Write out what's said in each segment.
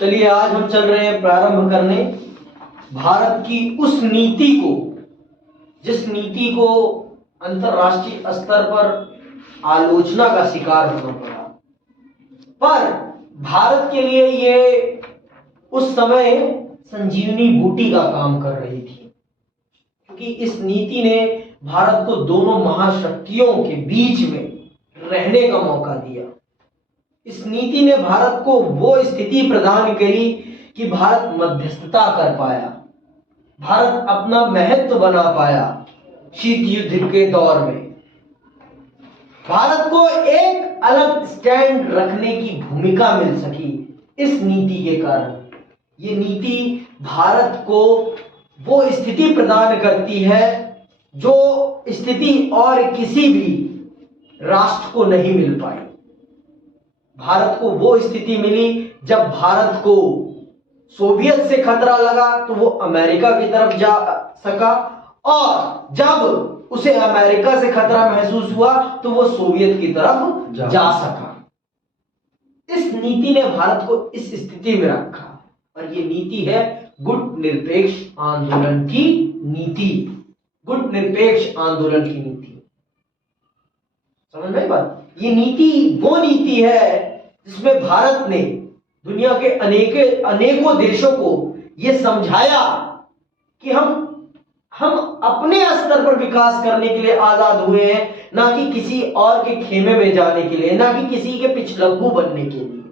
चलिए आज हम चल रहे हैं प्रारंभ करने भारत की उस नीति को, जिस नीति को अंतरराष्ट्रीय स्तर पर आलोचना का शिकार होना पड़ा, पर भारत के लिए ये उस समय संजीवनी बूटी का काम कर रही थी, क्योंकि इस नीति ने भारत को दोनों महाशक्तियों के बीच में रहने का मौका दिया। इस नीति ने भारत को वो स्थिति प्रदान करी कि भारत मध्यस्थता कर पाया, भारत अपना महत्व बना पाया। शीत युद्ध के दौर में भारत को एक अलग स्टैंड रखने की भूमिका मिल सकी इस नीति के कारण। ये नीति भारत को वो स्थिति प्रदान करती है जो स्थिति और किसी भी राष्ट्र को नहीं मिल पाई। भारत को वो स्थिति मिली जब भारत को सोवियत से खतरा लगा तो वो अमेरिका की तरफ जा सका, और जब उसे अमेरिका से खतरा महसूस हुआ तो वो सोवियत की तरफ जा सका। इस नीति ने भारत को इस स्थिति में रखा, और ये नीति है गुट निरपेक्ष आंदोलन की नीति। गुट निरपेक्ष आंदोलन की नीति, समझ में बात? ये नीति वो नीति है जिसमें भारत ने दुनिया के अनेकों देशों को ये समझाया कि हम अपने स्तर पर विकास करने के लिए आजाद हुए हैं, ना कि किसी और के खेमे में जाने के लिए, ना कि किसी के पिछलग्गू बनने के लिए।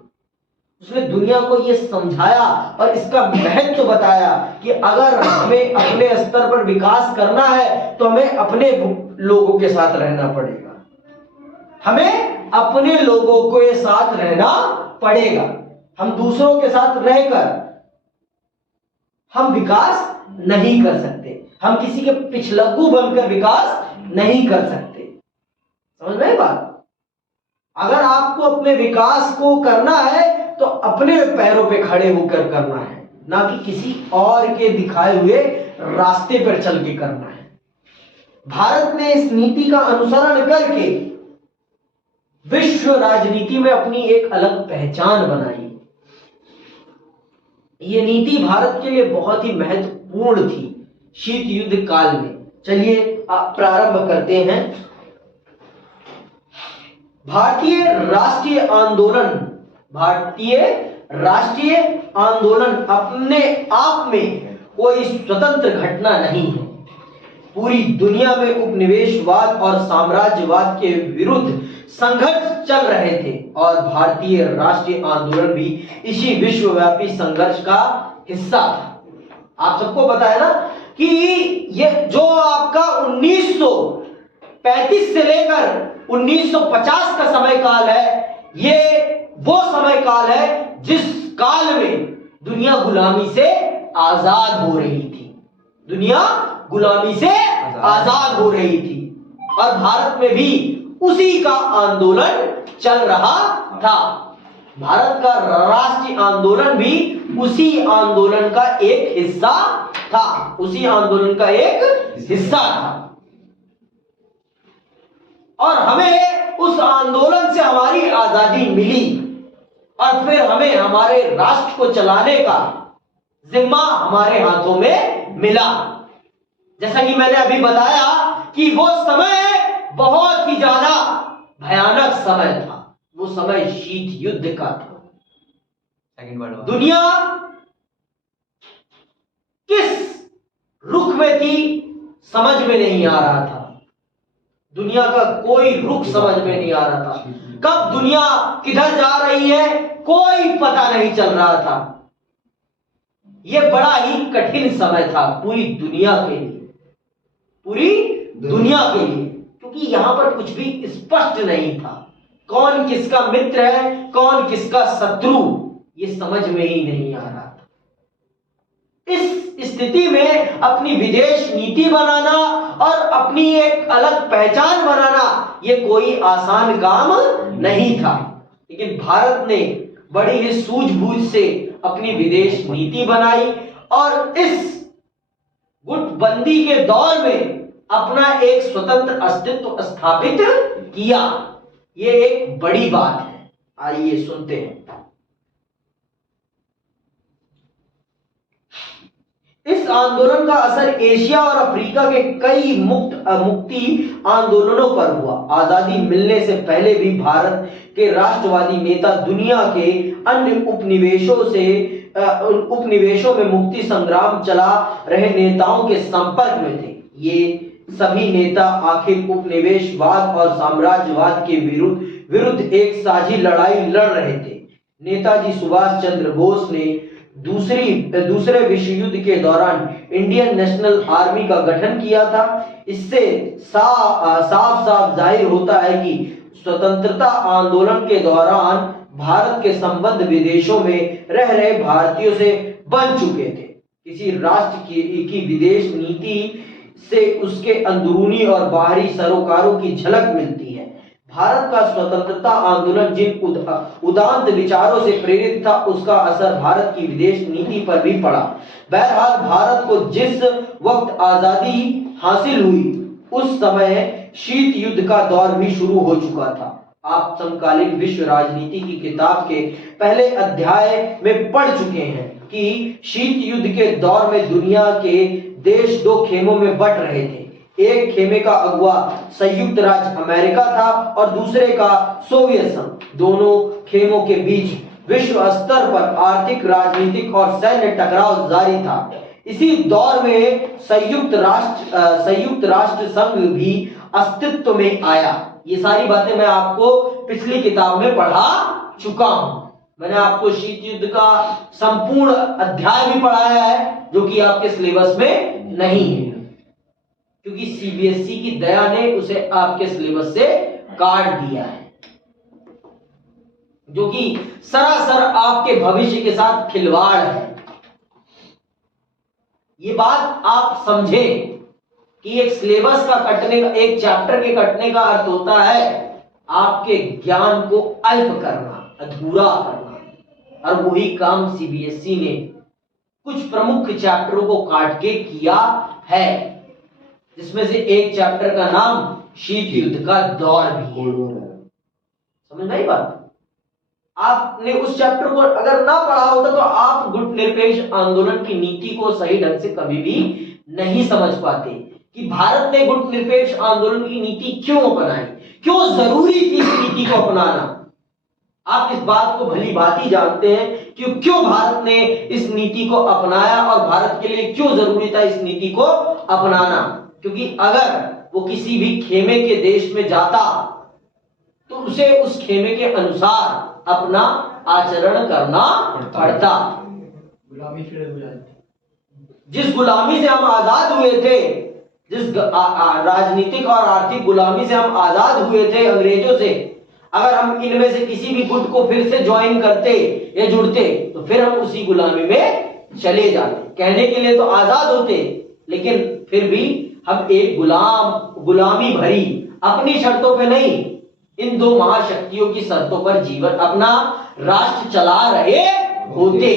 उसने दुनिया को ये समझाया और इसका महत्व बताया कि अगर हमें अपने स्तर पर विकास करना है तो हमें अपने लोगों के साथ रहना पड़ेगा, हमें अपने लोगों के साथ रहना पड़ेगा। हम दूसरों के साथ रहकर हम विकास नहीं कर सकते, हम किसी के पिछलग्गू बनकर विकास नहीं कर सकते। समझ में बात? अगर आपको अपने विकास को करना है तो अपने पैरों पे खड़े होकर करना है, ना कि किसी और के दिखाए हुए रास्ते पर चल के करना है। भारत ने इस नीति का अनुसरण करके विश्व राजनीति में अपनी एक अलग पहचान बनाई। यह नीति भारत के लिए बहुत ही महत्वपूर्ण थी शीत युद्ध काल में। चलिए आप प्रारंभ करते हैं। भारतीय राष्ट्रीय आंदोलन अपने आप में कोई स्वतंत्र घटना नहीं है। पूरी दुनिया में उपनिवेशवाद और साम्राज्यवाद के विरुद्ध संघर्ष चल रहे थे, और भारतीय राष्ट्रीय आंदोलन भी इसी विश्वव्यापी संघर्ष का हिस्सा था। आप सबको पता है ना कि ये जो आपका 1935 से लेकर 1950 का समय काल है, ये वो समय काल है जिस काल में दुनिया गुलामी से आजाद हो रही थी। दुनिया गुलामी से आजाद हो रही थी, और भारत में भी उसी का आंदोलन चल रहा था। भारत का राष्ट्रीय आंदोलन भी उसी आंदोलन का एक हिस्सा था, उसी आंदोलन का एक हिस्सा था। और हमें उस आंदोलन से हमारी आजादी मिली, और फिर हमें हमारे राष्ट्र को चलाने का जिम्मा हमारे हाथों में मिला। जैसा कि मैंने अभी बताया कि वो समय बहुत ही ज्यादा भयानक समय था। वो समय शीत युद्ध का था। दुनिया किस रुख में थी समझ में नहीं आ रहा था। दुनिया का कोई रुख समझ में नहीं आ रहा था। कब दुनिया किधर जा रही है कोई पता नहीं चल रहा था। यह बड़ा ही कठिन समय था पूरी दुनिया के लिए, पूरी दुनिया के लिए, क्योंकि यहां पर कुछ भी स्पष्ट नहीं था। कौन किसका मित्र है, कौन किसका शत्रु, ये समझ में ही नहीं आ रहा था। इस स्थिति में अपनी विदेश नीति बनाना और अपनी एक अलग पहचान बनाना ये कोई आसान काम नहीं था। लेकिन भारत ने बड़ी ही सूझबूझ से अपनी विदेश नीति बनाई, और इस गुटबंदी के दौर में अपना एक स्वतंत्र अस्तित्व स्थापित किया। यह एक बड़ी बात है। आइए सुनते हैं। इस आंदोलन का असर एशिया और अफ्रीका के कई मुक्ति आंदोलनों पर हुआ। आजादी मिलने से पहले भी भारत के राष्ट्रवादी नेता दुनिया के अन्य उपनिवेशों में मुक्ति संग्राम चला रहे नेताओं के संपर्क में थे। ये सभी नेता आखिर उपनिवेशवाद और साम्राज्यवाद के विरुद्ध एक साझी लड़ाई लड़ रहे थे। नेताजी सुभाष चंद्र बोस ने दूसरे विश्व युद्ध के दौरान इंडियन नेशनल आर्मी का गठन किया था। इससे साफ जाहिर होता है कि स्वतंत्रता आंदोलन के दौरान भारत के संबंध विदेशों में रह रहे भारतीयों से बन चुके थे। किसी राष्ट्र की विदेश नीति से उसके अंदरूनी और बाहरी सरोकारों की झलक मिलती है। भारत का स्वतंत्रता आंदोलन जिन उदात्त विचारों से प्रेरित था, उसका असर भारत की विदेश नीति पर भी पड़ा। बहरहाल भारत को जिस वक्त आजादी हासिल हुई, उस समय शीत युद्ध का दौर भी शुरू हो चुका था। आप समकालीन विश्व राजनीति की किताब के पहले अध्याय में पढ़ चुके हैं कि शीत युद्ध के दौर में दुनिया के देश दो खेमों में बंट रहे थे। एक खेमे का अगुवा संयुक्त राज्य अमेरिका था और दूसरे का सोवियत संघ। दोनों खेमों के बीच विश्व स्तर पर आर्थिक, राजनीतिक और सैन्य टकराव जारी था। इसी दौर में संयुक्त राष्ट्र संघ भी अस्तित्व में आया। ये सारी बातें मैं आपको पिछली किताब में पढ़ा चुका हूं। मैंने आपको शीत युद्ध का संपूर्ण अध्याय भी पढ़ाया है, जो कि आपके सिलेबस में नहीं है, क्योंकि सीबीएसई की दया ने उसे आपके सिलेबस से काट दिया है, जो कि सरासर आपके भविष्य के साथ खिलवाड़ है। ये बात आप समझें कि एक सिलेबस का कटने का, एक चैप्टर के कटने का अर्थ होता है आपके ज्ञान को अल्प करना, अधूरा करना। और वही काम सीबीएसई ने कुछ प्रमुख चैप्टरों को काट के किया है, जिसमें से एक चैप्टर का नाम शीत युद्ध का दौर भी है। समझ आई बात? आपने उस चैप्टर को अगर ना पढ़ा होता तो आप गुटनिरपेक्ष आंदोलन की नीति को सही ढंग से कभी भी नहीं समझ पाते कि भारत ने गुटनिरपेक्ष आंदोलन की नीति क्यों अपनाई, क्यों जरूरी थी इस नीति को अपनाना। आप इस बात को भली भांति जानते हैं कि क्यों भारत ने इस नीति को अपनाया और भारत के लिए क्यों जरूरी था इस नीति को अपनाना। क्योंकि अगर वो किसी भी खेमे के देश में जाता तो उसे उस खेमे के अनुसार अपना आचरण करना पड़ता। गुलामी फिर हो जाती। जिस गुलामी से हम आजाद हुए थे, जिस राजनीतिक और आर्थिक गुलामी से हम आजाद हुए थे अंग्रेजों से, अगर हम इनमें से किसी भी गुट को फिर से ज्वाइन करते या जुड़ते तो फिर हम उसी गुलामी में चले जाते। कहने के लिए तो आजाद होते, लेकिन फिर भी हम एक गुलामी भरी अपनी शर्तों पे नहीं, इन दो महाशक्तियों की शर्तों पर जीवन अपना राष्ट्र चला रहे होते,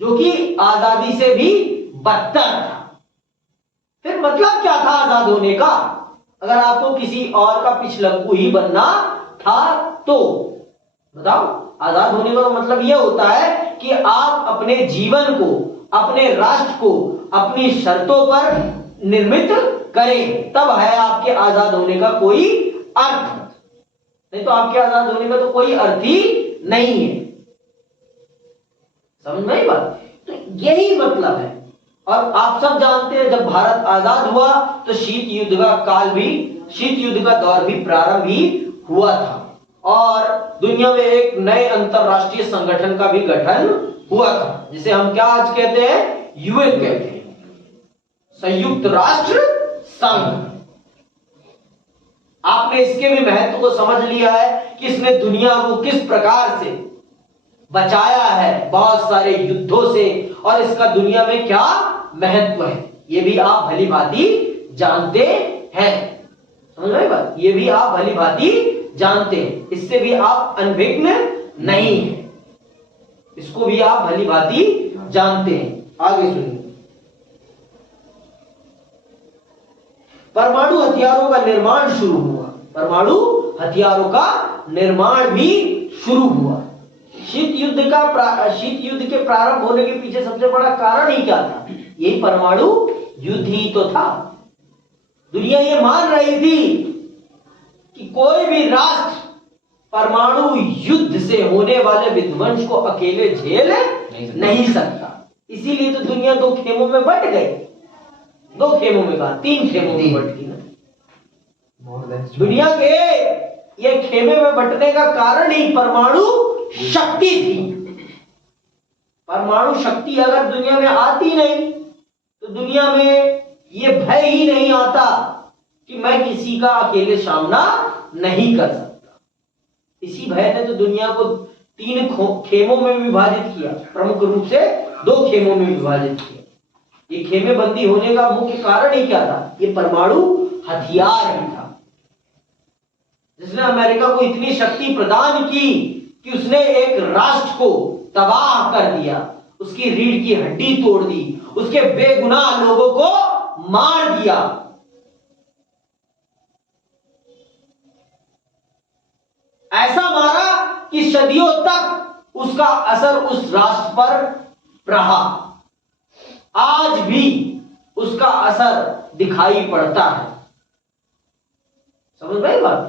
जो कि आजादी से भी बदतर था। फिर मतलब क्या था आजाद होने का? अगर आपको किसी और का पिछलग्गू ही बनना था तो बताओ। आजाद होने का मतलब यह होता है कि आप अपने जीवन को, अपने राष्ट्र को अपनी शर्तों पर निर्मित करें, तब है आपके आजाद होने का कोई अर्थ। नहीं तो आपके आजाद होने का तो कोई अर्थ ही नहीं है। समझ में आई बात? तो यही मतलब है। और आप सब जानते हैं जब भारत आजाद हुआ तो शीत युद्ध का दौर भी प्रारंभ ही हुआ था और दुनिया में एक नए अंतरराष्ट्रीय संगठन का भी गठन हुआ था, जिसे हम क्या आज कहते हैं? यूएन कहते हैं, संयुक्त राष्ट्र संघ। आपने इसके भी महत्व को समझ लिया है कि इसने दुनिया को किस प्रकार से बचाया है बहुत सारे युद्धों से, और इसका दुनिया में क्या महत्व है, ये भी आप भली भांति जानते हैं। समझ में आई बात? ये भी आप भली भांति जानते हैं, इससे भी आप अनभिज्ञ नहीं है, इसको भी आप भली भांति जानते हैं। आगे सुनिए। परमाणु हथियारों का निर्माण शुरू हुआ। परमाणु हथियारों का निर्माण भी शुरू हुआ। शीत युद्ध के प्रारंभ होने के पीछे सबसे बड़ा कारण ही क्या था? यही परमाणु युद्ध ही तो था। दुनिया ये मान रही थी कि कोई भी राष्ट्र परमाणु युद्ध से होने वाले विध्वंस को अकेले झेल नहीं सकता। इसीलिए तो दुनिया दो खेमों में बंट गई। दो खेमों में कहा, तीन खेमों में बंट गई ना। दुनिया के ये खेमे में बंटने का कारण ही परमाणु शक्ति थी। परमाणु शक्ति अगर दुनिया में आती नहीं तो दुनिया में ये भय ही नहीं आता कि मैं किसी का अकेले सामना नहीं कर सकता। इसी भय ने तो दुनिया को तीन खेमों में विभाजित किया, प्रमुख रूप से दो खेमों में विभाजित किया। ये खेमे बंदी होने का मुख्य कारण ही क्या था? ये परमाणु हथियार ही था, जिसने अमेरिका को इतनी शक्ति प्रदान की कि उसने एक राष्ट्र को तबाह कर दिया, उसकी रीढ़ की हड्डी तोड़ दी, उसके बेगुनाह लोगों को मार दिया। ऐसा मारा कि सदियों तक उसका असर उस राष्ट्र पर रहा। आज भी उसका असर दिखाई पड़ता है। समझ गए बात?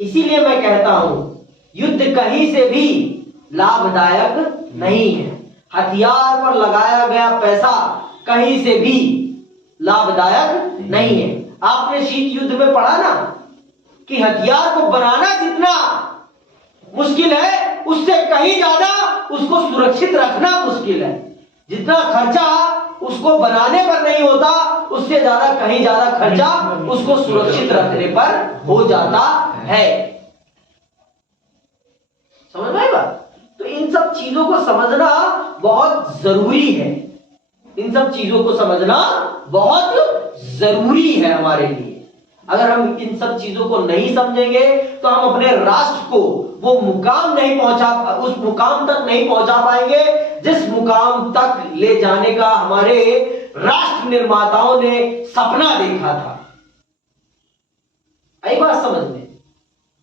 इसीलिए मैं कहता हूं युद्ध कहीं से भी लाभदायक नहीं है। हथियार पर लगाया गया पैसा कहीं से भी लाभदायक नहीं है। आपने शीत युद्ध में पढ़ा ना कि हथियार को बनाना जितना मुश्किल है, उससे कहीं ज्यादा उसको सुरक्षित रखना मुश्किल है। जितना खर्चा उसको बनाने पर नहीं होता, उससे ज्यादा कहीं ज्यादा खर्चा उसको सुरक्षित रखने पर हो जाता है। समझ में आई बात? तो इन सब चीजों को समझना बहुत जरूरी है। इन सब चीजों को समझना बहुत जरूरी है हमारे लिए। अगर हम इन सब चीजों को नहीं समझेंगे तो हम अपने राष्ट्र को वो मुकाम नहीं पहुंचा, उस मुकाम तक नहीं पहुंचा पाएंगे जिस मुकाम तक ले जाने का हमारे राष्ट्र निर्माताओं ने सपना देखा था। आई बात समझ में?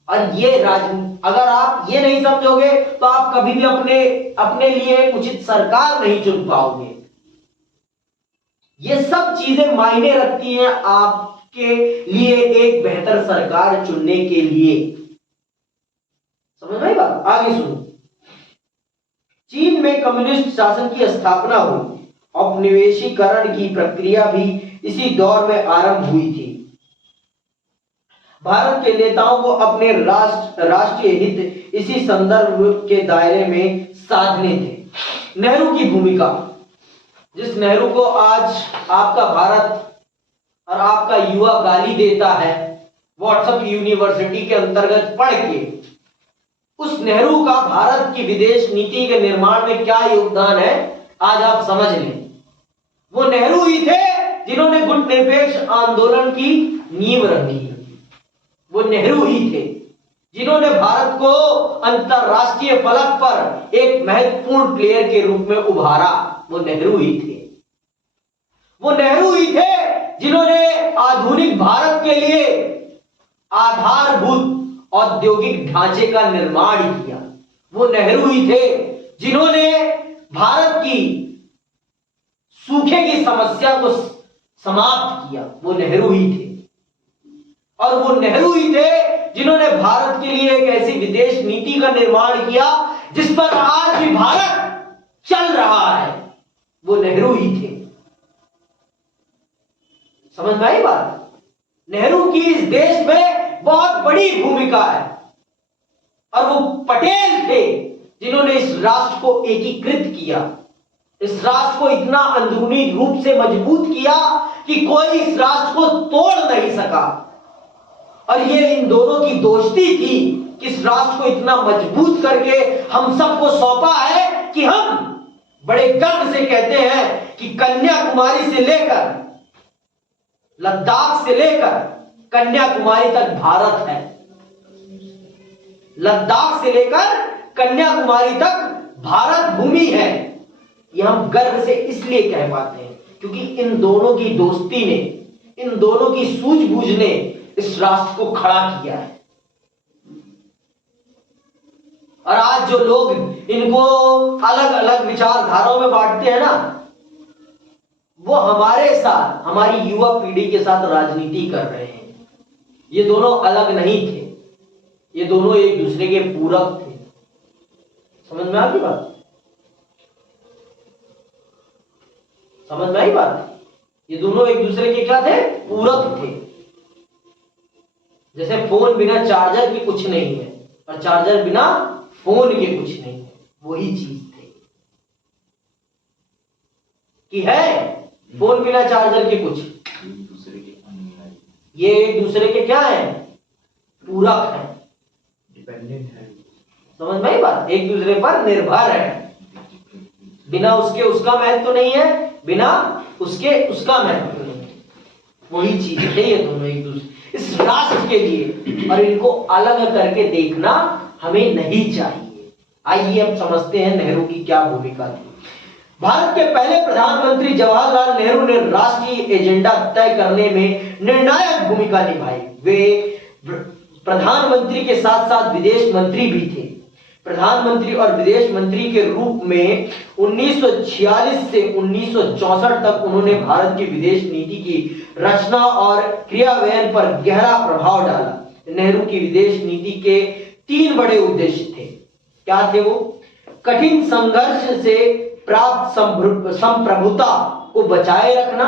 और ये अगर आप ये नहीं समझोगे तो आप कभी भी अपने लिए उचित सरकार नहीं चुन पाओगे। ये सब चीजें मायने रखती हैं आपके लिए एक बेहतर सरकार चुनने के लिए। समझ में आई बात? आगे सुनो। चीन में कम्युनिस्ट शासन की स्थापना हुई। औपनिवेशीकरण की प्रक्रिया भी इसी दौर में आरंभ हुई थी। भारत के नेताओं को अपने राष्ट्रीय हित इसी संदर्भ के दायरे में साधने थे। नेहरू की भूमिका, जिस नेहरू को आज आपका भारत और आपका युवा गाली देता है व्हाट्सएप यूनिवर्सिटी के अंतर्गत पढ़ के, उस नेहरू का भारत की विदेश नीति के निर्माण में क्या योगदान है आज आप समझ लें। वो नेहरू ही थे जिन्होंने गुट निरपेक्ष आंदोलन की नींव रखी। वो नेहरू ही थे जिन्होंने भारत को अंतरराष्ट्रीय फलक पर एक महत्वपूर्ण प्लेयर के रूप में उभारा। वो नेहरू ही थे। वो नेहरू ही थे जिन्होंने आधुनिक भारत के लिए आधारभूत औद्योगिक ढांचे का निर्माण किया। वो नेहरू ही थे जिन्होंने भारत की सूखे की समस्या को समाप्त किया। वो नेहरू ही थे। और वो नेहरू ही थे जिन्होंने भारत के लिए एक ऐसी विदेश नीति का निर्माण किया जिस पर आज भी भारत चल रहा है। वो नेहरू ही थे। समझ में आई बात? नेहरू की इस देश में बहुत बड़ी भूमिका है। और वो पटेल थे जिन्होंने इस राष्ट्र को एकीकृत किया, इस राष्ट्र को इतना अंदरूनी रूप से मजबूत किया कि कोई इस राष्ट्र को तोड़ नहीं सका। और ये इन दोनों की दोस्ती थी कि इस राष्ट्र को इतना मजबूत करके हम सबको सौंपा है कि हम बड़े गर्व से कहते हैं कि कन्याकुमारी से लेकर लद्दाख से लेकर कन्याकुमारी तक भारत है। लद्दाख से लेकर कन्याकुमारी तक भारत भूमि है। यह हम गर्व से इसलिए कह पाते हैं क्योंकि इन दोनों की दोस्ती ने, इन दोनों की सूझबूझ ने इस राष्ट्र को खड़ा किया है। और आज जो लोग इनको अलग अलग विचारधाराओं में बांटते हैं ना, वो हमारे साथ, हमारी युवा पीढ़ी के साथ राजनीति कर रहे हैं। ये दोनों अलग नहीं थे, ये दोनों एक दूसरे के पूरक थे। समझ में आ गई बात? समझ में आई बात? ये दोनों एक दूसरे के क्या थे? पूरक थे। जैसे फोन बिना चार्जर के कुछ नहीं है और चार्जर बिना फोन के कुछ नहीं है, वही चीज थे कि है फोन बिना चार्जर के कुछ, ये एक दूसरे के क्या है? पूरक है, डिपेंडेंट है। समझ में आई बात? एक दूसरे पर निर्भर है। बिना उसके उसका महत्व तो नहीं है, बिना उसके उसका महत्व नहीं है। वही चीज है ये दोनों एक दूसरे इस राष्ट्र के लिए, और इनको अलग करके देखना हमें नहीं चाहिए। आइए अब समझते हैं नेहरू की क्या भूमिका थी। भारत के पहले प्रधानमंत्री जवाहरलाल नेहरू ने राष्ट्रीय एजेंडा तय करने में निर्णायक भूमिका निभाई। वे प्रधानमंत्री के साथ साथ विदेश मंत्री भी थे। प्रधानमंत्री और विदेश मंत्री के रूप में 1946 से 1964 तक उन्होंने भारत की विदेश नीति की रचना और क्रियान्वयन पर गहरा प्रभाव डाला। नेहरू की विदेश नीति के 3 बड़े उद्देश्य थे। क्या थे वो? कठिन संघर्ष से प्राप्त संप्रभुता को बचाए रखना,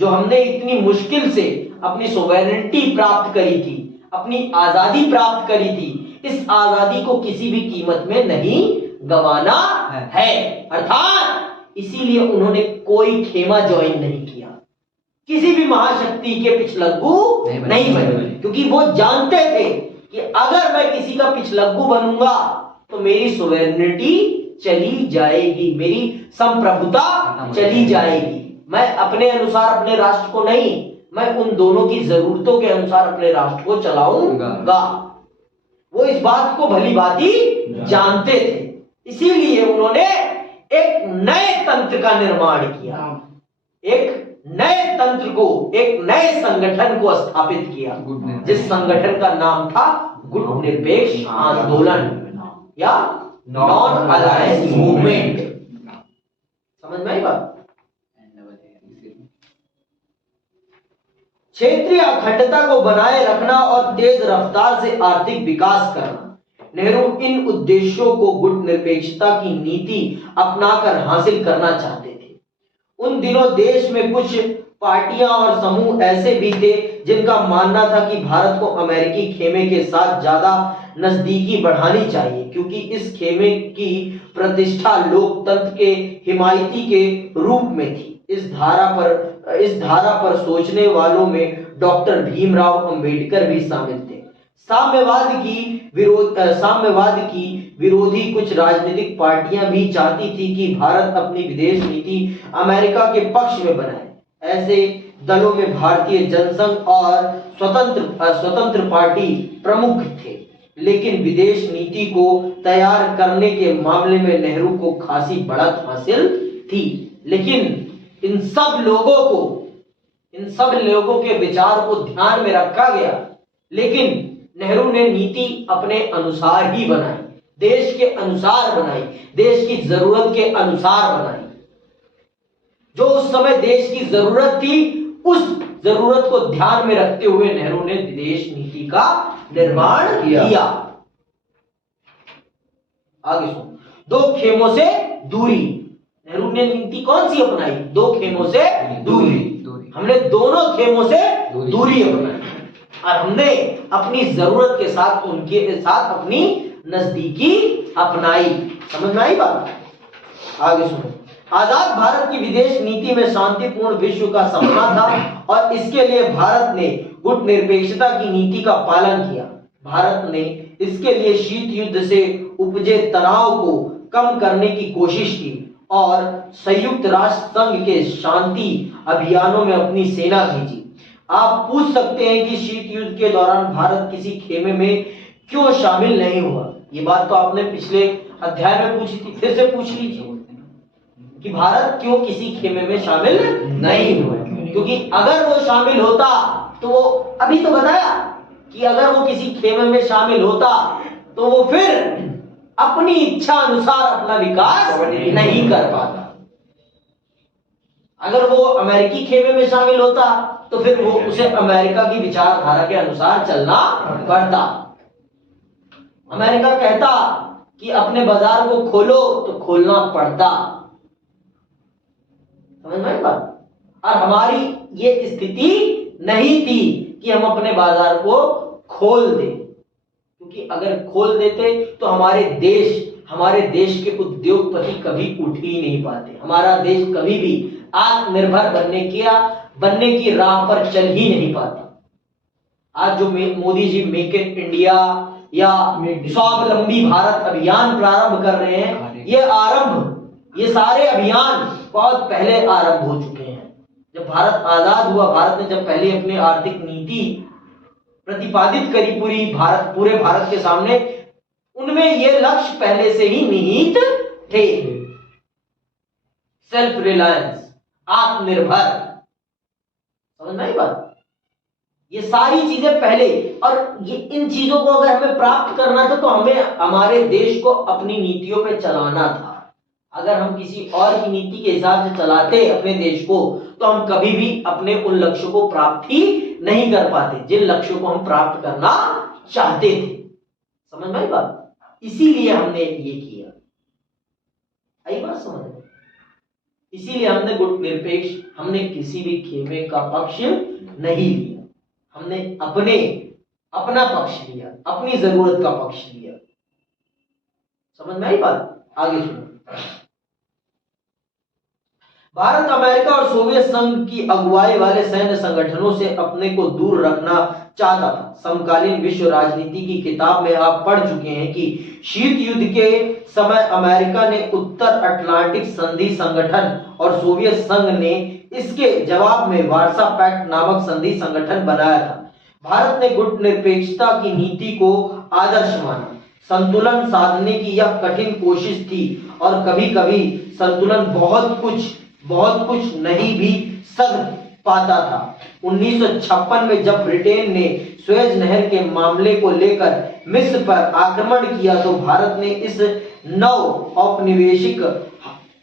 जो हमने इतनी मुश्किल से अपनी सोवेरेनिटी प्राप्त करी थी, अपनी आजादी प्राप्त करी थी, इस आजादी को किसी भी कीमत में नहीं गंवाना है। अर्थात इसीलिए उन्होंने कोई खेमा ज्वाइन नहीं किया, किसी भी महाशक्ति के पिछलग्गू नहीं बने, क्योंकि वो जानते थे कि अगर मैं किसी का पिछलग्गू बनूंगा तो मेरी सोवेरेनिटी चली जाएगी, मेरी संप्रभुता चली जाएगी। मैं अपने अनुसार अपने राष्ट्र को नहीं, मैं उन दोनों की जरूरतों के अनुसार अपने राष्ट्र को चलाऊंगा। वो इस बात को भली भांति जानते थे। इसीलिए उन्होंने एक नए तंत्र का निर्माण किया, एक नए तंत्र को, एक नए संगठन को स्थापित किया, जिस संगठन का नाम था गुटनिरपेक्ष आंदोलन या नॉन अलायंस मूवमेंट। समझ में आई बात? क्षेत्रीय अखंडता को बनाए रखना और तेज रफ्तार से आर्थिक विकास करना, नेहरू इन उद्देश्यों को गुटनिरपेक्षता की नीति अपनाकर हासिल करना चाहते थे। उन दिनों देश में कुछ पार्टियां और समूह ऐसे भी थे जिनका मानना था कि भारत को अमेरिकी खेमे के साथ ज्यादा नजदीकी बढ़ानी चाहिए, क्योंकि इस खेमे की प्रतिष्ठा लोकतंत्र के हिमायती के रूप में थी। इस धारा पर सोचने वालों में डॉक्टर भीमराव अंबेडकर भी शामिल थे। साम्यवाद की विरोधी कुछ राजनीतिक पार्टियां भी चाहती थी कि भारत अपनी विदेश नीति अमेरिका के पक्ष में बनाए। ऐसे दलों में भारतीय जनसंघ और स्वतंत्र पार्टी प्रमुख थे, लेकिन विदेश नीति को तैयार करने के मामले में नेहरू को खासी बढ़त हासिल थी। लेकिन इन सब लोगों के विचार को ध्यान में रखा गया, लेकिन नेहरू ने नीति अपने अनुसार ही बनाई, देश के अनुसार बनाई, देश की जरूरत के अनुसार बनाई। जो उस समय देश की जरूरत थी, उस जरूरत को ध्यान में रखते हुए नेहरू ने विदेश नीति का निर्माण किया। आगे सुनो, 2 खेमों से दूरी। नेहरू ने नीति कौन सी अपनाई? 2 खेमों से दूरी। हमने दोनों खेमों से दूरी अपनाई और हमने अपनी जरूरत के साथ उनके साथ अपनी नजदीकी अपनाई। समझ में आई बात? आगे सुनो, आजाद भारत की विदेश नीति में शांतिपूर्ण विश्व का सपना था और इसके लिए भारत ने गुटनिरपेक्षता की नीति का पालन किया। भारत ने इसके लिए शीत युद्ध से उपजे तनाव को कम करने की कोशिश की और संयुक्त राष्ट्र संघ के शांति अभियानों में अपनी सेना भेजी। आप पूछ सकते हैं कि शीत युद्ध के दौरान भारत किसी खेमे में क्यों शामिल नहीं हुआ? ये बात तो आपने पिछले अध्याय में पूछी थी, फिर से पूछ लीजिए कि भारत क्यों किसी खेमे में शामिल नहीं हुआ। क्योंकि अगर वो शामिल होता तो अभी तो बताया कि अगर वो किसी खेमे में शामिल होता तो वो फिर अपनी इच्छा अनुसार अपना विकास नहीं कर पाता। अगर वो अमेरिकी खेमे में शामिल होता तो फिर वो उसे अमेरिका की विचारधारा के अनुसार चलना पड़ता। अमेरिका कहता कि अपने बाजार को खोलो तो खोलना पड़ता। समझ में आई बात? और हमारी ये स्थिति नहीं थी कि हम अपने बाजार को खोल दें, क्योंकि अगर खोल देते तो हमारे देश के उद्योगपति कभी उठ ही नहीं पाते। हमारा देश कभी भी आत्मनिर्भर बनने की राह पर चल ही नहीं पाता। आज जो Modi ji make in India या स्वावलंबी भारत अभियान प्रारंभ कर रहे हैं, ये सारे अभियान बहुत पहले आरंभ हो चुके हैं। जब भारत आजाद हुआ, भारत ने जब पहले अपनी आर्थिक नीति प्रतिपादित करी पूरे भारत के सामने, उनमें ये लक्ष्य पहले से ही निहित थे। सेल्फ रिलायंस, आत्मनिर्भर। समझ में आई बात? ये सारी चीजें पहले, और ये इन चीजों को अगर हमें प्राप्त करना था तो हमें हमारे देश को अपनी नीतियों पे चलाना था। अगर हम किसी और की नीति के हिसाब से चलाते अपने देश को तो हम कभी भी अपने उन लक्ष्यों को प्राप्त ही नहीं कर पाते जिन लक्ष्यों को हम प्राप्त करना चाहते थे। समझ में आई बात? इसीलिए हमने ये किया। आई बात समझ में? इसीलिए हमने गुट निरपेक्ष, हमने किसी भी खेमे का पक्ष नहीं लिया। हमने अपना पक्ष लिया, अपनी जरूरत का पक्ष लिया। समझ में आई बात? आगे सुनो। भारत अमेरिका और सोवियत संघ की अगुवाई वाले सैन्य संगठनों से अपने को दूर रखना चाहता था। समकालीन विश्व राजनीति की किताब में आप पढ़ चुके हैं कि शीत युद्ध के समय अमेरिका ने उत्तर अटलांटिक संधि संगठन और सोवियत संघ ने इसके जवाब में वार्सा पैक्ट नामक संधि संगठन बनाया था। भारत ने गुट निरपेक्षता की नीति को आदर्श माना। संतुलन साधने की यह कठिन कोशिश थी और कभी-कभी संतुलन बहुत कुछ नहीं भी सध पाता था। 1956 में जब ब्रिटेन ने सुएज नहर के मामले को लेकर मिस्र पर आक्रमण किया तो भारत ने इस नव औपनिवेशिक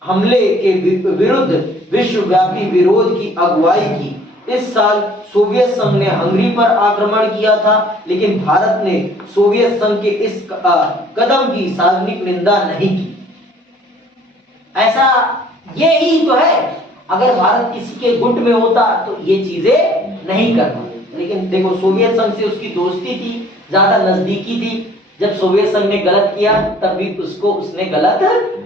हमले के विरुद्ध विश्वव्यापी विरोध की अगुवाई की। इस साल सोवियत संघ ने हंगरी पर आक्रमण किया था, लेकिन भारत ने सोवियत संघ के इस कदम की सार्वजनिक निंदा नहीं की। ऐसा ये ही तो है। अगर भारत किसी के गुट में होता तो ये चीजें नहीं करता। लेकिन देखो, सोवियत संघ से उसकी दोस्ती थी, ज्यादा नजदीकी थी। जब सोवियत संघ ने गलत किया तब भी उसने गलत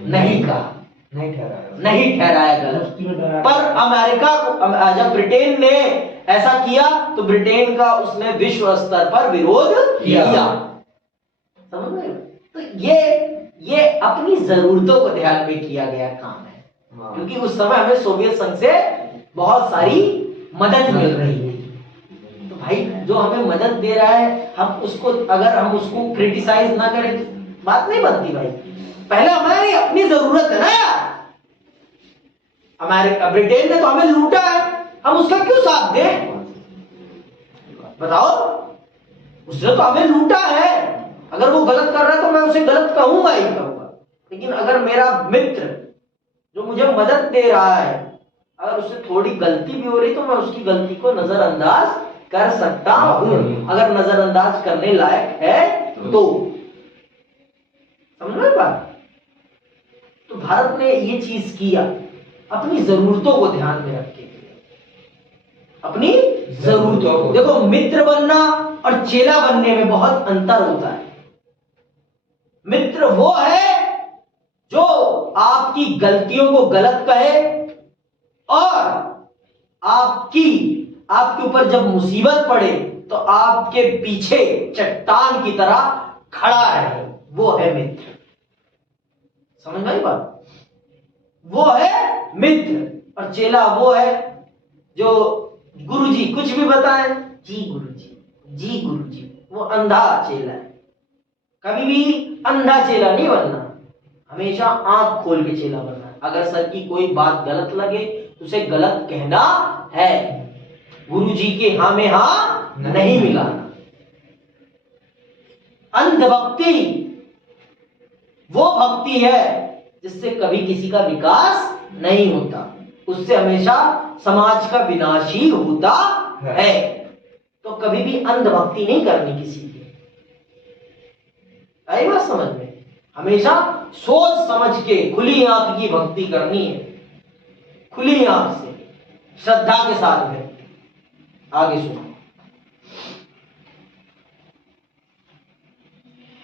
नहीं कहा, नहीं ठहराया गलत। पर अमेरिका को, जब ब्रिटेन ने ऐसा किया तो ब्रिटेन का उसने विश्व स्तर पर विरोध किया। समझ रहे हो? तो ये अपनी जरूरतों को ध्यान में किया गया काम है, क्योंकि उस समय हमें सोवियत संघ से बहुत सारी मदद मिल रही है। तो भाई, जो हमें मदद दे रहा है, अगर हम उसको क्रिटिसाइज ना करें तो बात नहीं बनती भाई। पहले हमारी अपनी जरूरत है ना यार। अमेरिका, ब्रिटेन ने तो हमें लूटा है, हम उसका क्यों साथ दें? बताओ, उसने तो हमें लूटा है। अगर वो गलत कर रहा है तो मैं उसे गलत कहूंगा ही कहूंगा। लेकिन अगर मेरा मित्र जो मुझे मदद दे रहा है, अगर उससे थोड़ी गलती भी हो रही तो मैं उसकी गलती को नजरअंदाज कर सकता हूं, अगर नजरअंदाज करने लायक है तो। समझ में बात? तो भारत ने ये चीज किया अपनी जरूरतों को ध्यान में रख के। अपनी जरूरतों को देखो, मित्र बनना और चेला बनने में बहुत अंतर होता है। मित्र वो है जो आपकी गलतियों को गलत कहे और आपके ऊपर जब मुसीबत पड़े तो आपके पीछे चट्टान की तरह खड़ा रहे, वो है मित्र। समझ में आई बात? वो है मित्र। और चेला वो है जो गुरुजी कुछ भी बताए, जी गुरुजी, जी गुरुजी, वो अंधा चेला है। कभी भी अंधा चेला नहीं बनना, हमेशा आंख खोल के चेला बनना है। अगर सर की कोई बात गलत लगे तो उसे गलत कहना है, गुरुजी के हाँ में हाँ नहीं मिलाना। अंधभक्ति वो भक्ति है जिससे कभी किसी का विकास नहीं होता, उससे हमेशा समाज का विनाश ही होता है। तो कभी भी अंधभक्ति नहीं करनी किसी की। आई बात समझ में? हमेशा सोच समझ के खुली आंख की भक्ति करनी है, खुली आंख से, श्रद्धा के साथ में। आगे सुनो।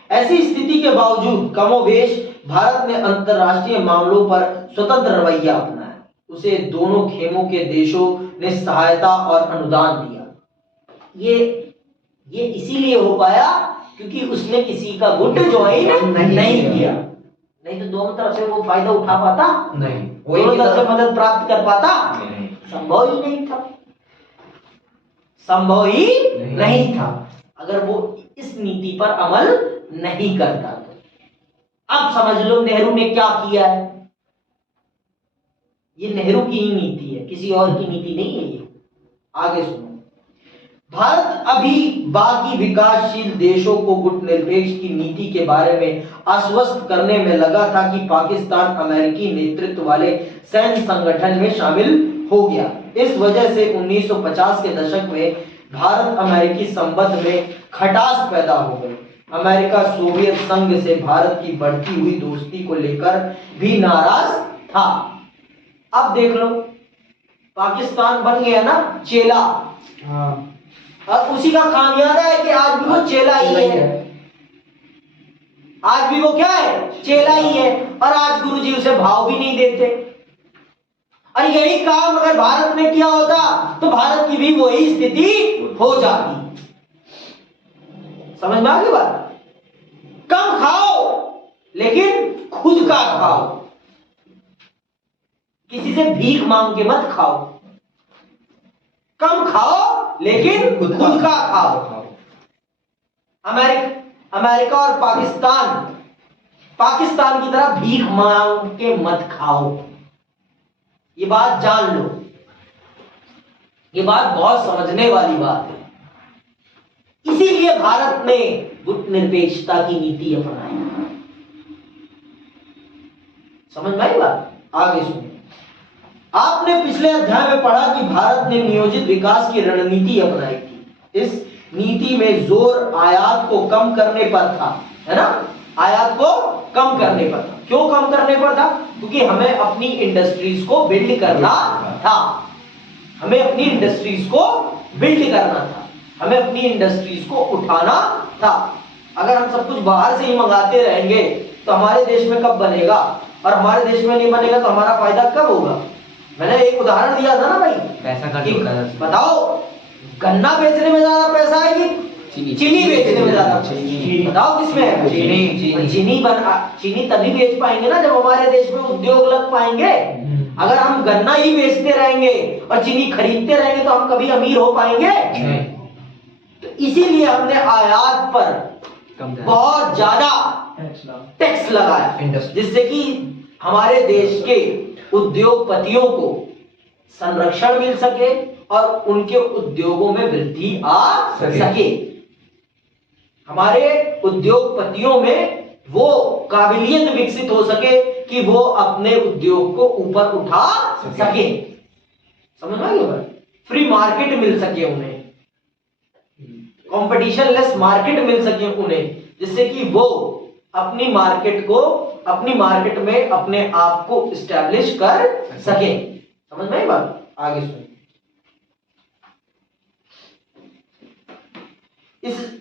ऐसी स्थिति के बावजूद कमोबेश भारत ने अंतरराष्ट्रीय मामलों पर स्वतंत्र रवैया अपनाया। उसे दोनों खेमों के देशों ने सहायता और अनुदान दिया। ये इसीलिए हो पाया क्योंकि उसने किसी का गुट ज्वाइन नहीं किया। नहीं तो दोनों तरफ से वो फायदा उठा पाता नहीं, दोनों तरफ से मदद प्राप्त कर पाता संभव ही नहीं था, संभव ही नहीं था अगर वो इस नीति पर अमल नहीं करता। तो अब समझ लो नेहरू ने क्या किया है। ये नेहरू की ही नीति है, किसी और की नीति नहीं है ये। आगे सुनो। भारत अभी बाकी विकासशील देशों को गुट निरपेक्ष की नीति के बारे में आश्वस्त करने में लगा था कि पाकिस्तान अमेरिकी नेतृत्व वाले सैन्य संगठन में शामिल हो गया। इस वजह से 1950 के दशक में भारत अमेरिकी संबंध में खटास पैदा हो गई। अमेरिका सोवियत संघ से भारत की बढ़ती हुई दोस्ती को लेकर भी नाराज था। अब देख लो, पाकिस्तान बन गया ना चेला। और उसी का खामियाजा है कि आज भी वो चेला ही है। आज भी वो क्या है? चेला ही है। और आज गुरुजी उसे भाव भी नहीं देते। और यही काम अगर भारत ने किया होता तो भारत की भी वही स्थिति हो जाती। समझ में आ गई बात? कम खाओ लेकिन खुद का खाओ, किसी से भीख मांग के मत खाओ। कम खाओ लेकिन खुद का खाओ। अमेरिका और पाकिस्तान की तरह भीख मांग के मत खाओ। ये बात जान लो, ये बात बहुत समझने वाली बात है। इसीलिए भारत ने गुट निरपेक्षता की नीति अपनाई। समझ में आई बात? आगे सुनिए। आपने पिछले अध्याय में पढ़ा कि भारत ने नियोजित विकास की रणनीति अपनाई थी। इस नीति में जोर आयात को कम करने पर था, है ना? आयात को कम करने पर था। क्यों कम करने पर था? क्योंकि हमें अपनी इंडस्ट्रीज को बिल्ड करना था। हमें अपनी इंडस्ट्रीज को बिल्ड करना था, हमें अपनी इंडस्ट्रीज को उठाना था। अगर हम सब कुछ बाहर से ही मंगाते रहेंगे तो हमारे देश में कब बनेगा? और हमारे देश में नहीं बनेगा तो हमारा फायदा कब होगा? मैंने एक उदाहरण दिया था ना भाई, पैसा का बताओ, गन्ना बेचने में ज्यादा पैसा है कि चीनी बेचने में ज्यादा? बताओ किसमें है? चीनी तभी बेच पाएंगे ना जब हमारे देश में उद्योग लग पाएंगे। अगर हम गन्ना ही बेचते रहेंगे और चीनी खरीदते रहेंगे तो हम कभी अमीर हो पाएंगे? तो इसीलिए हमने आयात पर बहुत ज्यादा टैक्स लगाया, जिससे कि हमारे देश के उद्योगपतियों को संरक्षण मिल सके और उनके उद्योगों में वृद्धि आ सके। हमारे उद्योगपतियों में वो काबिलियत विकसित हो सके कि वो अपने उद्योग को ऊपर उठा सके। समझ में आ गया? फ्री मार्केट मिल सके उन्हें, कंपटीशन लेस मार्केट मिल सके उन्हें, जिससे कि वो अपनी मार्केट में अपने आप को इस्टेब्लिश कर सके। समझ में आई बात? आगे सुनिए।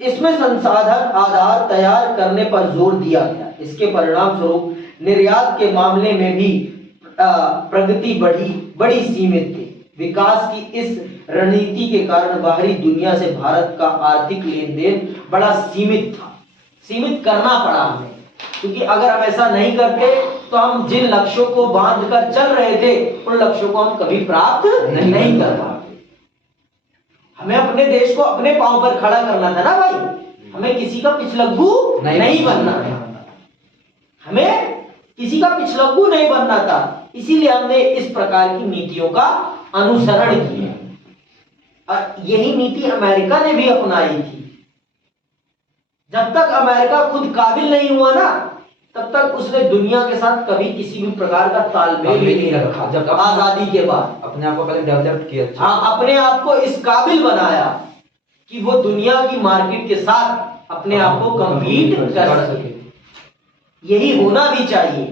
इसमें संसाधन आधार तैयार करने पर जोर दिया गया। इसके परिणाम स्वरूप निर्यात के मामले में भी प्रगति बड़ी सीमित थी। विकास की इस रणनीति के कारण बाहरी दुनिया से भारत का आर्थिक लेन देन बड़ा सीमित था। सीमित करना पड़ा हमें, क्योंकि अगर हम ऐसा नहीं करते तो हम जिन लक्ष्यों को बांध कर चल रहे थे उन लक्ष्यों को हम कभी प्राप्त नहीं कर पाते। हमें अपने देश को अपने पांव पर खड़ा करना था ना भाई। हमें किसी का पिछलग्गू नहीं बनना था। हमें किसी का पिछलग्गू नहीं बनना था। इसीलिए हमने इस प्रकार की नीतियों का अनुसरण किया। और यही नीति अमेरिका ने भी अपनाई थी। जब तक अमेरिका खुद काबिल नहीं हुआ ना, तब तक उसने दुनिया के साथ कभी किसी भी प्रकार का तालमेल ही नहीं रखा। जब आजादी के बाद अपने आप को पहले डेवलप किया। हाँ, अपने आप को इस काबिल बनाया कि वो दुनिया की मार्केट के साथ अपने आप को कम्पीट कर सके। यही होना भी चाहिए।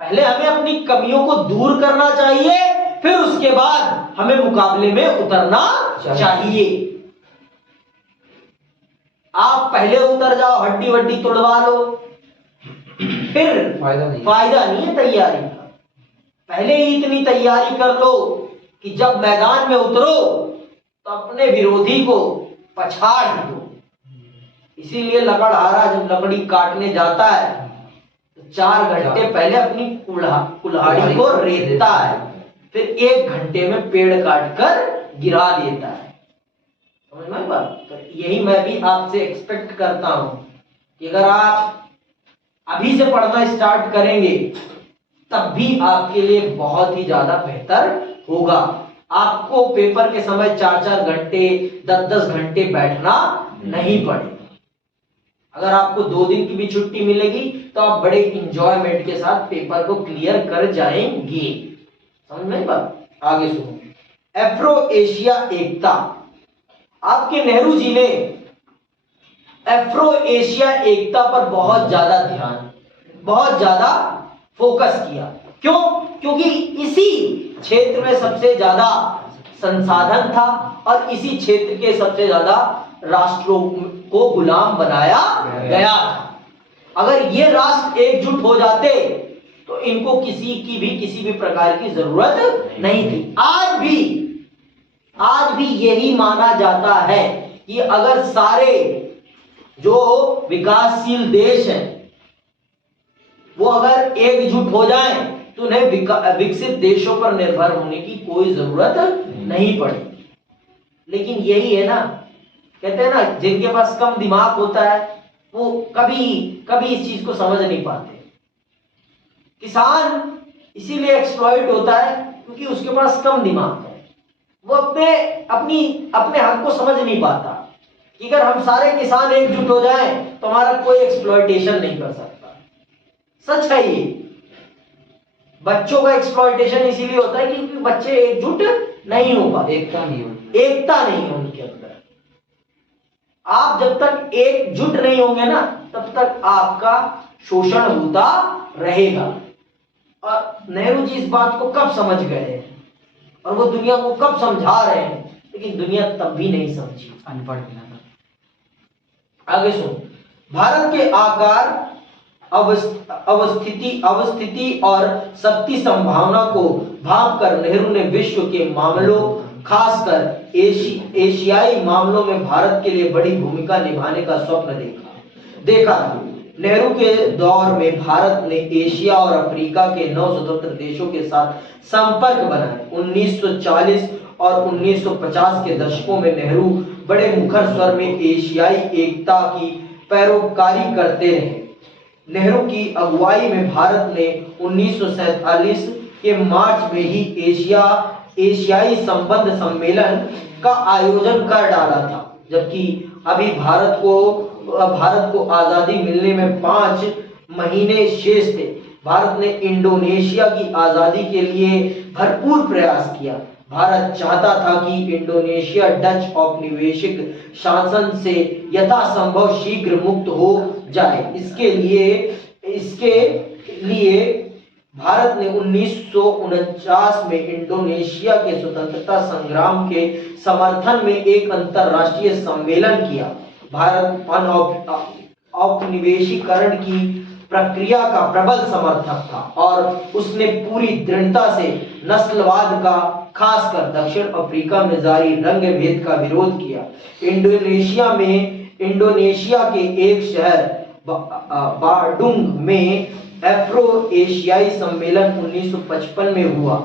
पहले हमें अपनी कमियों को दूर करना चाहिए, फिर उसके बाद हमें मुकाबले में उतरना चाहिए। आप पहले उतर जाओ, हड्डी वड्डी तोड़वा लो, फिर फायदा नहीं है तैयारी का। पहले ही इतनी तैयारी कर लो कि जब मैदान में उतरो तो अपने विरोधी को पछाड़ दो। इसीलिए लकड़हारा जब लकड़ी काटने जाता है तो 4 घंटे पहले अपनी कुल्हाड़ी को रेतता है, फिर 1 घंटे में पेड़ काटकर गिरा देता है। समझ में आई बात? तो यही मैं भी आपसे एक्सपेक्ट करता हूं कि अगर आप अभी से पढ़ना स्टार्ट करेंगे तब भी आपके लिए बहुत ही ज्यादा बेहतर होगा। आपको पेपर के समय 4-4 घंटे 10-10 घंटे बैठना नहीं पड़ेगा। अगर आपको 2 दिन की भी छुट्टी मिलेगी तो आप बड़े इंजॉयमेंट के साथ पेपर को क्लियर कर जाएंगे। समझ में बात? आगे सुनो। एफ्रो एशिया एकता। आपके नेहरू जी ने एफ्रो एशिया एकता पर बहुत ज्यादा ध्यान, बहुत ज्यादा फोकस किया। क्यों? क्योंकि इसी क्षेत्र में सबसे ज्यादा संसाधन था और इसी क्षेत्र के सबसे ज्यादा राष्ट्रों को गुलाम बनाया गया था। अगर ये राष्ट्र एकजुट हो जाते तो इनको किसी भी प्रकार की जरूरत नहीं थी। आज भी यही माना जाता है कि अगर सारे जो विकासशील देश हैं वो अगर एकजुट हो जाएं तो उन्हें विकसित देशों पर निर्भर होने की कोई जरूरत नहीं पड़ेगी। लेकिन यही है ना, कहते हैं ना, जिनके पास कम दिमाग होता है वो कभी इस चीज को समझ नहीं पाते। किसान इसीलिए एक्सप्लॉइट होता है क्योंकि उसके पास कम दिमाग है। वो अपने हक को समझ नहीं पाता कि अगर हम सारे किसान एकजुट हो जाएं तो हमारा कोई एक्सप्लॉइटेशन नहीं कर सकता। सच है ये। बच्चों का एक्सप्लॉइटेशन इसीलिए होता है क्योंकि बच्चे एकजुट नहीं हो पाते, एकता नहीं है उनके अंदर। आप जब तक एकजुट नहीं होंगे ना तब तक आपका शोषण होता रहेगा। और नेहरू जी इस बात को कब समझ गए हैं और वो दुनिया को कब समझा रहे हैं, लेकिन दुनिया तब भी नहीं समझी, अनपढ़ था। आगे सुनो। भारत के आकार, अवस्थिति और शक्ति संभावना को भांपकर नेहरू ने विश्व के मामलों, खासकर एशियाई मामलों में भारत के लिए बड़ी भूमिका निभाने का स्वप्न देखा। नेहरू के दौर में भारत ने एशिया और अफ्रीका के 9 स्वतंत्र देशों के साथ संपर्क बनाए। 1940 और 1950 के दशकों में नेहरू बड़े मुखर स्वर में एशियाई एकता की पैरोकारी करते रहे। नेहरू की अगुवाई में भारत ने 1947 के मार्च में ही एशियाई संबंध सम्मेलन का आयोजन कर डाला था। जबकि अभी भारत को आजादी मिलने में 5 महीने शेष थे। भारत ने इंडोनेशिया की आजादी के लिए भरपूर प्रयास किया। भारत चाहता था कि इंडोनेशिया डच औपनिवेशिक शासन से यथासंभव शीघ्र मुक्त हो जाए। इसके लिए भारत ने 1949 में इंडोनेशिया के स्वतंत्रता संग्राम के समर्थन में एक अंतर्राष्ट्रीय सम्मेलन किया। भारत औपनिवेशीकरण की प्रक्रिया का प्रबल समर्थक था और उसने पूरी दृढ़ता से नस्लवाद का, खासकर दक्षिण अफ्रीका में जारी रंगभेद का विरोध किया। इंडोनेशिया के एक शहर बांडुंग में एफ्रो एशियाई सम्मेलन 1955 में हुआ।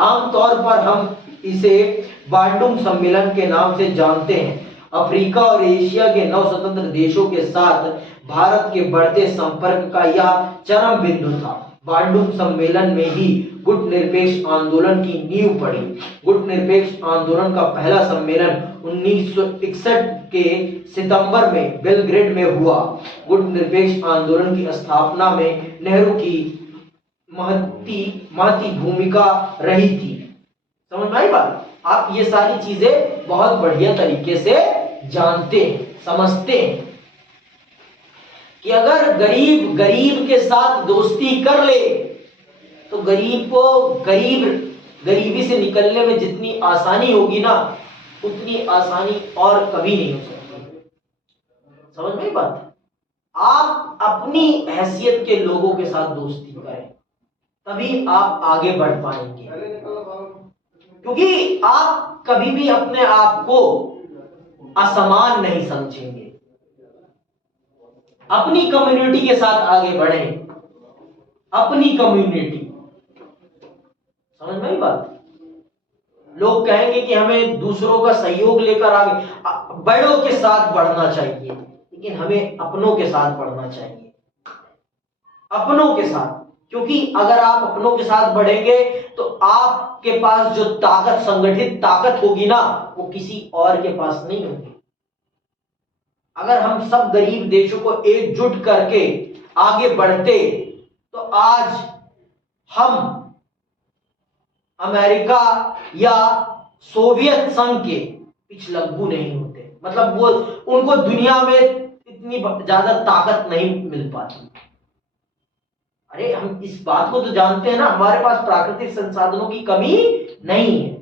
आमतौर पर हम इसे बांडुंग सम्मेलन के नाम से जानते हैं। अफ्रीका और एशिया के 9 स्वतंत्र देशों के साथ भारत के बढ़ते संपर्क का यह चरम बिंदु था। बांडुंग सम्मेलन में ही गुट निरपेक्ष आंदोलन की नींव पड़ी। गुट निरपेक्ष आंदोलन का पहला सम्मेलन 1961 के सितंबर में बेलग्रेड में हुआ। गुट निरपेक्ष आंदोलन की स्थापना में नेहरू की महती भूमिका रही थी। समझ में आई बात? आप ये सारी चीजें बहुत बढ़िया तरीके से जानते हैं, समझते हैं कि अगर गरीब गरीब के साथ दोस्ती कर ले तो गरीब को गरीबी से निकलने में जितनी आसानी होगी ना, उतनी आसानी और कभी नहीं हो सकती। समझ में बात? आप अपनी हैसियत के लोगों के साथ दोस्ती करें, तभी आप आगे बढ़ पाएंगे। क्योंकि आप कभी भी अपने आप को असमान नहीं समझेंगे। अपनी कम्युनिटी के साथ आगे बढ़ें, अपनी कम्युनिटी। समझ में आई बात? लोग कहेंगे कि हमें दूसरों का सहयोग लेकर आगे, बड़ों के साथ बढ़ना चाहिए, लेकिन हमें अपनों के साथ बढ़ना चाहिए, अपनों के साथ। क्योंकि अगर आप अपनों के साथ बढ़ेंगे तो आपके पास जो ताकत, संगठित ताकत होगी ना, वो किसी और के पास नहीं होगी। अगर हम सब गरीब देशों को एकजुट करके आगे बढ़ते तो आज हम अमेरिका या सोवियत संघ के पिछलग्गू नहीं होते। मतलब वो, उनको दुनिया में इतनी ज्यादा ताकत नहीं मिल पाती। अरे हम इस बात को तो जानते हैं ना, हमारे पास प्राकृतिक संसाधनों की कमी नहीं है।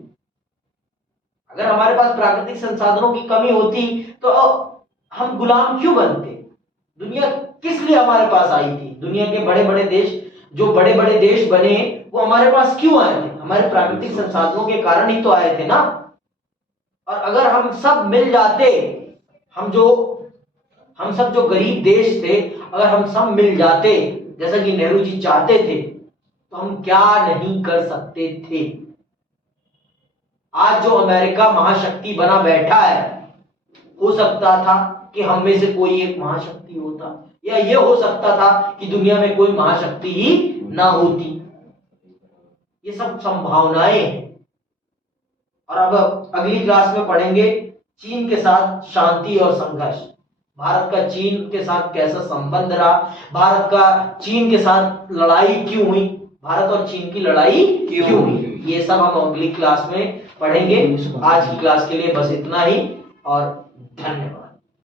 अगर हमारे पास प्राकृतिक संसाधनों की कमी होती तो हम गुलाम क्यों बनते? दुनिया किस लिए हमारे पास आई थी? दुनिया के बड़े बड़े देश, जो बड़े बड़े देश बने, वो हमारे पास क्यों आए थे? हमारे प्राकृतिक संसाधनों के कारण ही तो आए थे ना। और अगर हम सब मिल जाते, हम सब जो गरीब देश थे, अगर हम सब मिल जाते जैसा कि नेहरू जी चाहते थे, तो हम क्या नहीं कर सकते थे। आज जो अमेरिका महाशक्ति बना बैठा है, हो सकता था कि हम में से कोई एक महाशक्ति होता, या ये हो सकता था कि दुनिया में कोई महाशक्ति ही ना होती। ये सब संभावनाएं हैं। और अब अगली क्लास में पढ़ेंगे चीन के साथ शांति और संघर्ष। भारत का चीन के साथ कैसा संबंध रहा, भारत का चीन के साथ लड़ाई क्यों हुई, भारत और चीन की लड़ाई क्यों हुई, ये सब हम अगली क्लास में पढ़ेंगे। आज की क्लास के लिए बस इतना ही और धन्यवाद।